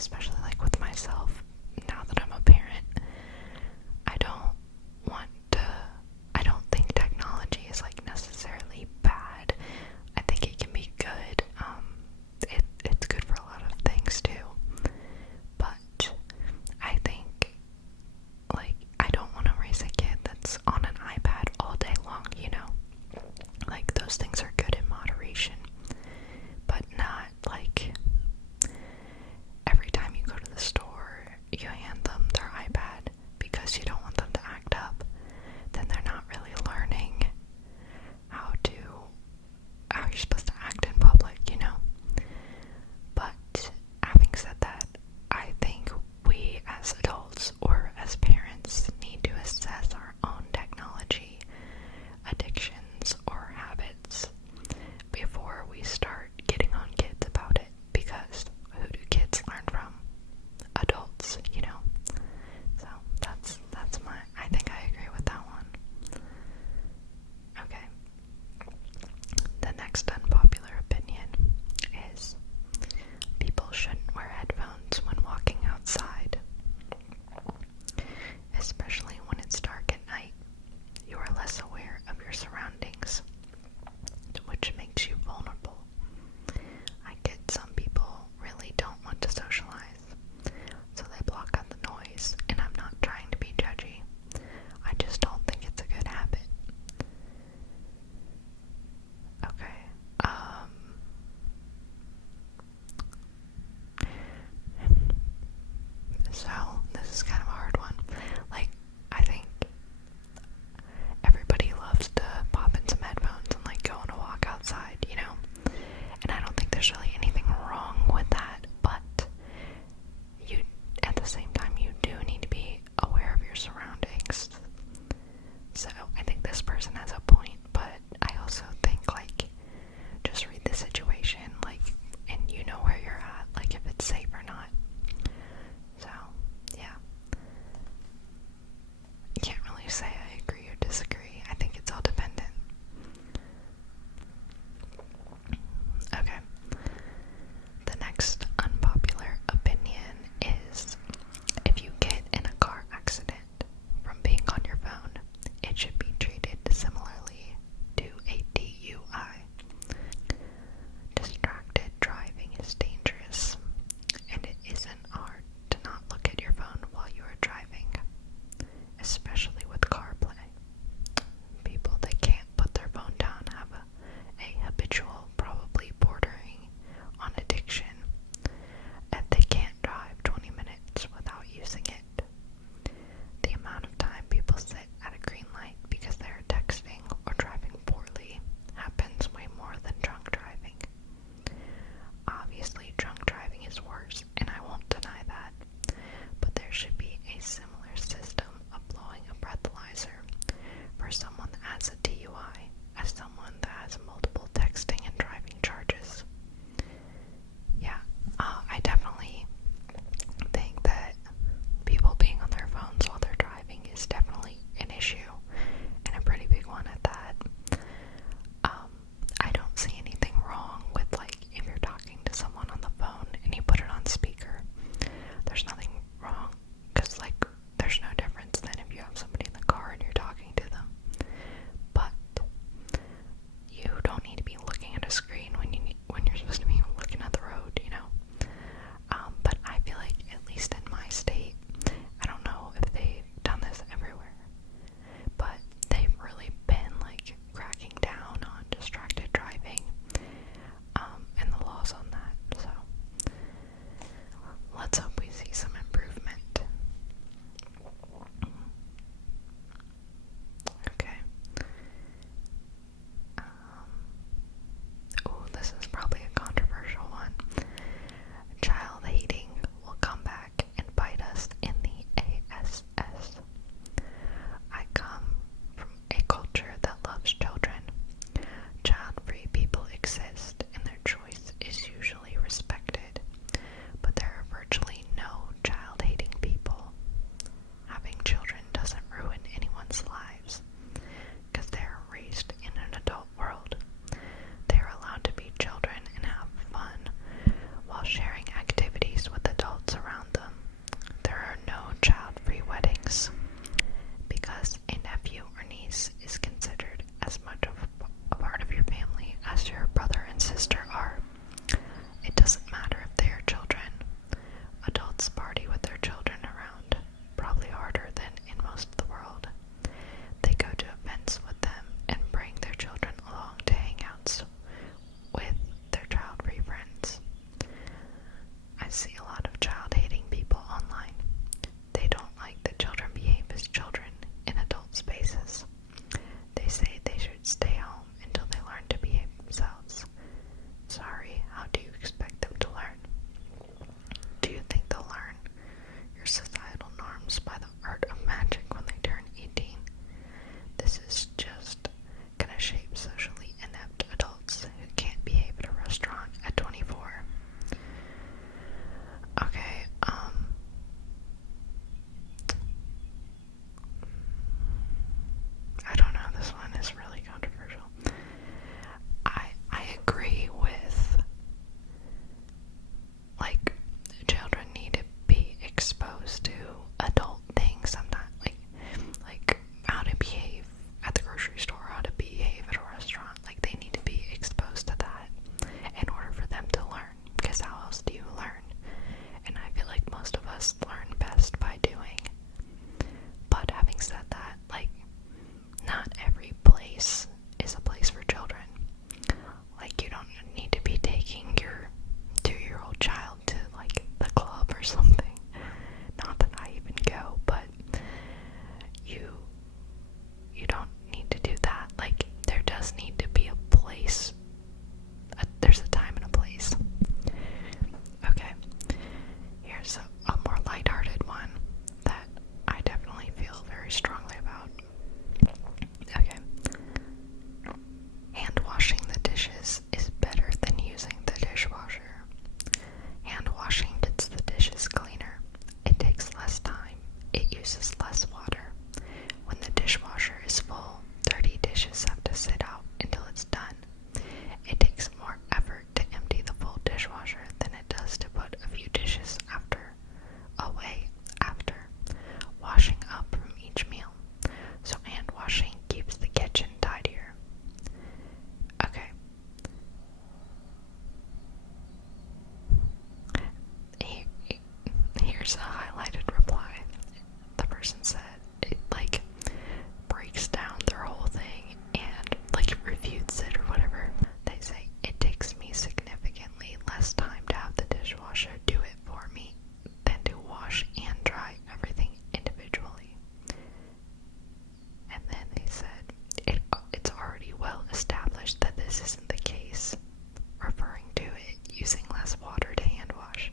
especially like with myself, now that I'm a parent, I don't want to, I don't think technology is like necessarily bad. I think it can be good. It's good for a lot of things too. But I think, like, I don't want to raise a kid that's on an iPad all day long, you know? Like, those things are good in moderation, but not like every time you go to the store your societal norms by the art of magic when they turn 18. This is just gonna shape socially inept adults who can't behave at a restaurant at 24. Okay, I don't know, this one is really controversial. I agree with, like, children need to be exposed to adult things sometimes, like how to behave at the grocery store, how to behave at a restaurant. Like, they need to be exposed to that in order for them to learn, because how else do you learn? And I feel like most of us learn best by doing. But having said that, like, not every place is a place for children. Like, you don't need to be taking your 2-year-old child to, like, the club or something. Not that I even go, but you don't need to do that. Like, there does need to be a place. There's a time and a place. Okay, here's a more lighthearted one that I definitely feel very strongly about. Okay. Hand washing the dishes is better than using the dishwasher. Hand washing gets the dishes cleaner. It takes less time. It uses less water. When the dishwasher is full, dirty dishes have to sit out until it's done. It takes more effort to empty the full dishwasher than it does to put a few dishes away after washing up from each meal. So hand washing keeps the kitchen tidier. Okay. Here's a highlighted reply. The person said it, like, breaks down their whole thing and, like, refutes it or whatever. They say, it takes me significantly less time to have the dishwasher do it for me than to wash and dry everything individually. And then they said, it's already well established that this isn't the case, referring to it using less water to hand wash,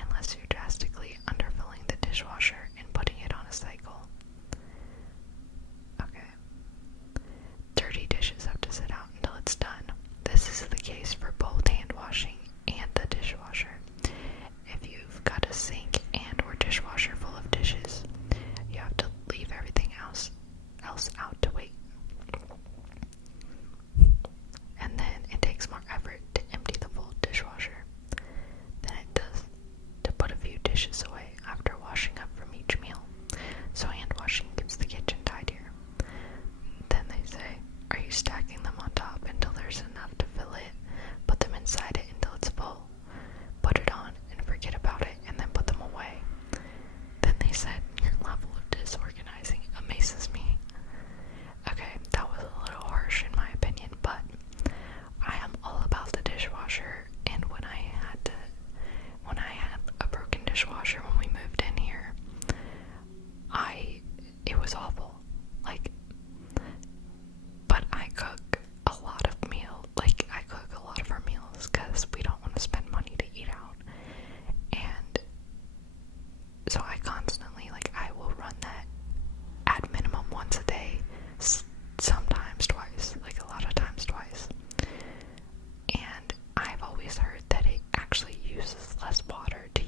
unless you're drastically underfilling the dishwasher and putting it on a cycle. Okay. Dirty dishes have to sit out until it's done. This is the case for both hand washing and the dishwasher. If you've got a sink and or dishwasher full of dishes, you have to leave everything else out to wait. And then it takes more effort to empty the full dishwasher than it does to put a few dishes away after washing up from each meal. So hand washing keeps the kitchen tidier. Then they say, are you stacking them on top until there's enough to fill it? Put them inside it until it's full. Put it on and forget about it and then put them away. Then they said, your level of disorganizing amazes me. Okay, that was a little harsh in my opinion, but I am all about the dishwasher, and when I had a broken dishwasher when we moved in here, it was awful. Like, but I cook a lot of our meals because we don't want to spend money to eat out. And so I constantly, like, I will run that at minimum once a day, sometimes twice, like a lot of times twice. And I've always heard that it actually uses less water to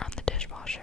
run the dishwasher.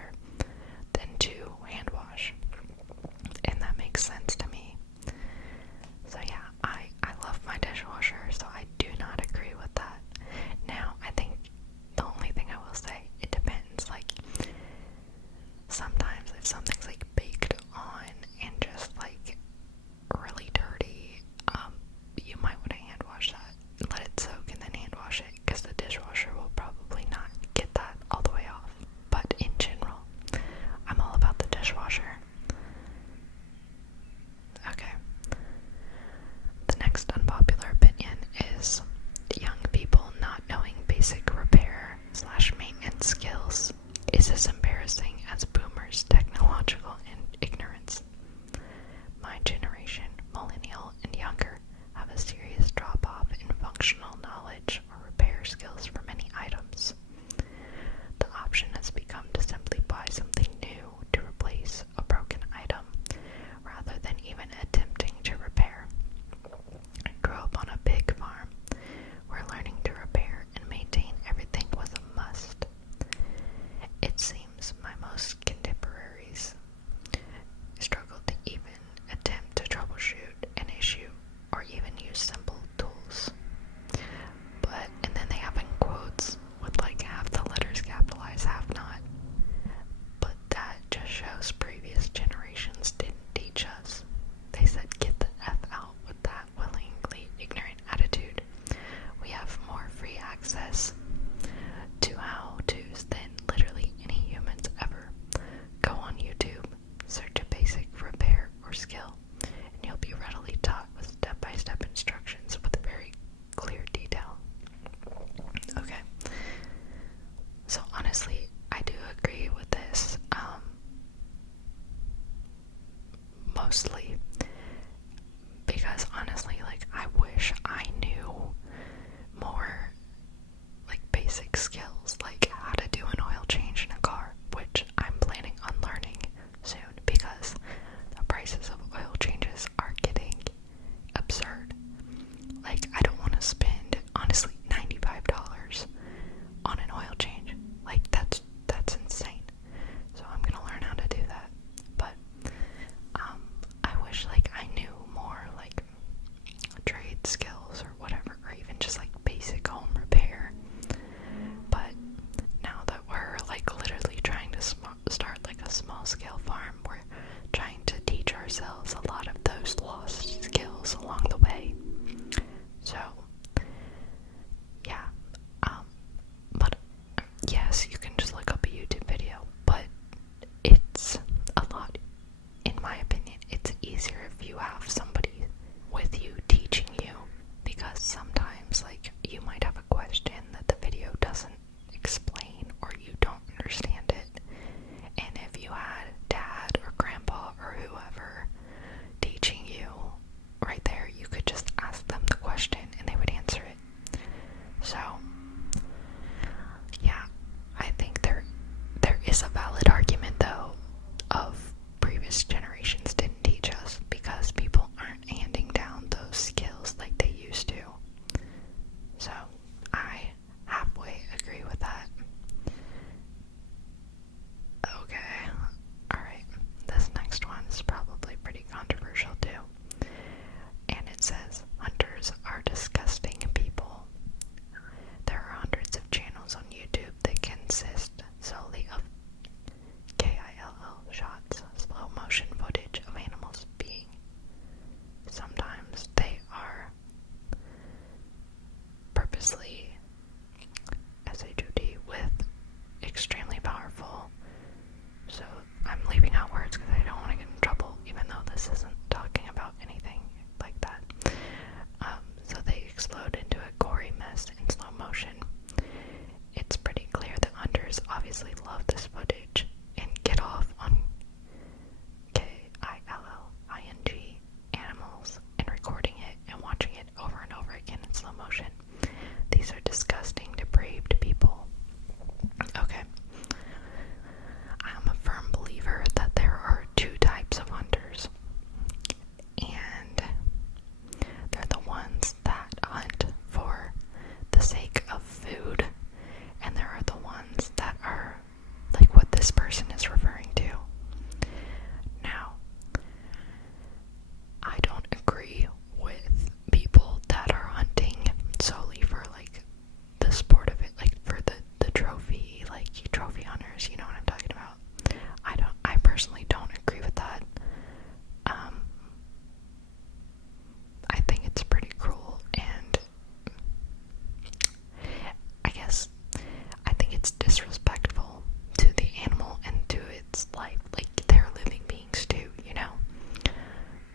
animal's life. Like, they're living beings too, you know?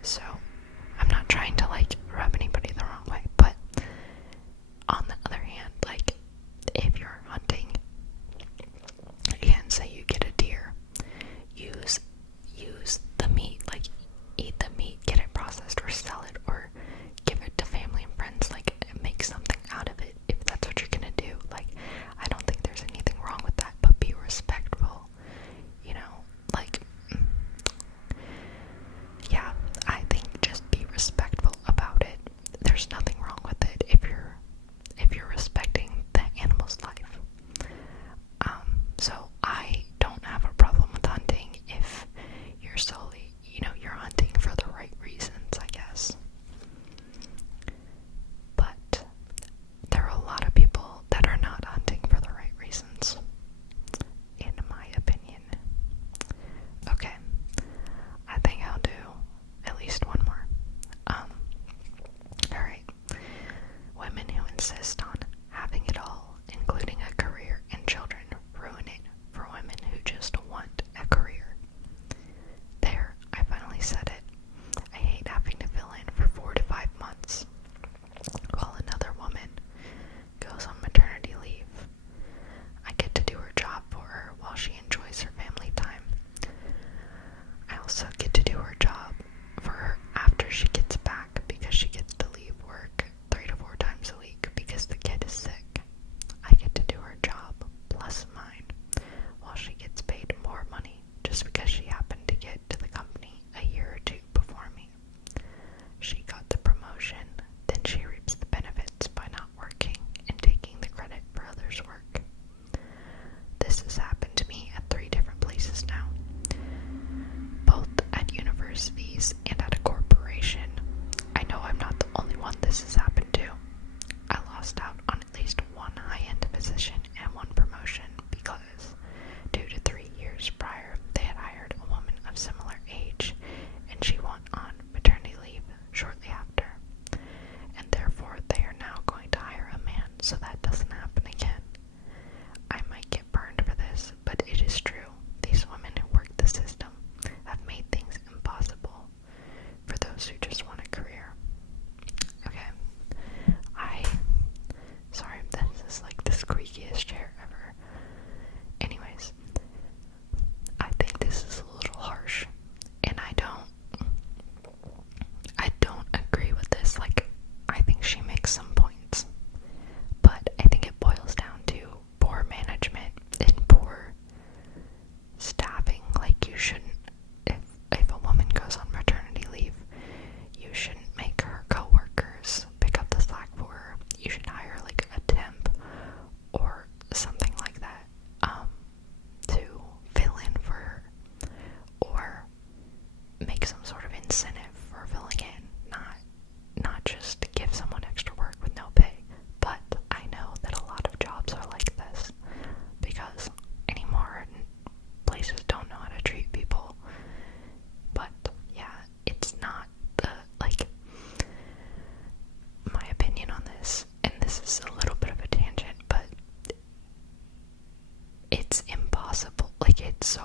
So, I'm not trying to, like, rub anybody the wrong way, but on the other hand, like, if you're hunting, and say you get a deer, use the meat, like, eat the meat, get it processed, or sell it, or give it to family and friends, like, make something out of it, if that's what you're gonna do. Like, I don't think there's anything wrong with that, but be respectful, you know? Like, yeah, I think just be respectful about it. There's nothing wrong with it if you're respecting the animal's life. So I don't have a problem with hunting if you're solely, you know, you're hunting for the right reasons, I guess. But there are a lot of people that are not hunting for the right reasons, in my opinion. Okay, I think I'll do at least one more. Alright. Women who insist on having it all, including a career and children, ruin it for women who just want a career. There, I finally said it. I hate having to fill in for 4 to 5 months while another woman goes on maternity leave. I get to do her job for her while she enjoys her family time. I also get to do her job for her after she gets back, because she gets to leave work 3 to 4 times a week because the kid is sick. I get to do her job plus mine while she gets paid more money just because she happened to get to the company a year or 2 before me. She got the promotion, then she reaps the benefits by not working and taking the credit for others' work. This has happened to me at 3 different places now, both at universities and at a corporation. I know I'm not the only one this has happened to. I lost out on at least one high-end position and one promotion because 2 to 3 years prior, they had hired a woman of similar age, and she went on maternity leave shortly after. And therefore, they are now going to hire a man, so that doesn't happen again. I might get burned for this, but it is true. These women who work the system have made things impossible for those who just want a career. Okay. Sorry, this is like the squeakiest chair ever. Anyways, I think this is a little harsh, and I don't agree with this. Like, I think she makes some points, but I think it boils down to poor management and poor staffing. Like, you shouldn't, if a woman goes on maternity leave, you shouldn't make her coworkers pick up the slack for her. You should hire like a temp or something like that, to fill in for her, or make some sort of incentive for filling in, not just give someone extra work with no pay. But I know that a lot of jobs are like this because anymore places don't know how to treat people. But yeah, it's not the, like, my opinion on this, and this is a little bit of a tangent, but it's impossible, like, it's so